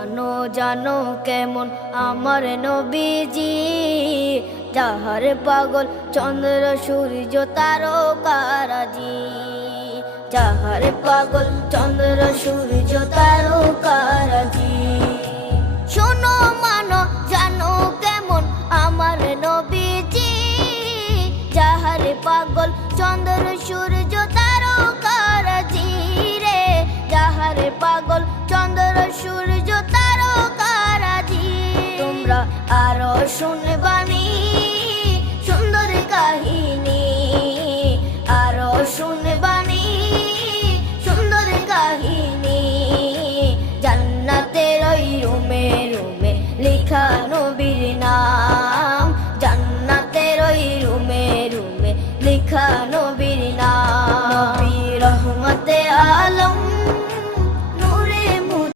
জানো জানো কেমন আমার নবীজি, যাহার পাগল চন্দ্র সূর্য তারকারাজি, যাহার পাগল চন্দ্র সূর্য তারকা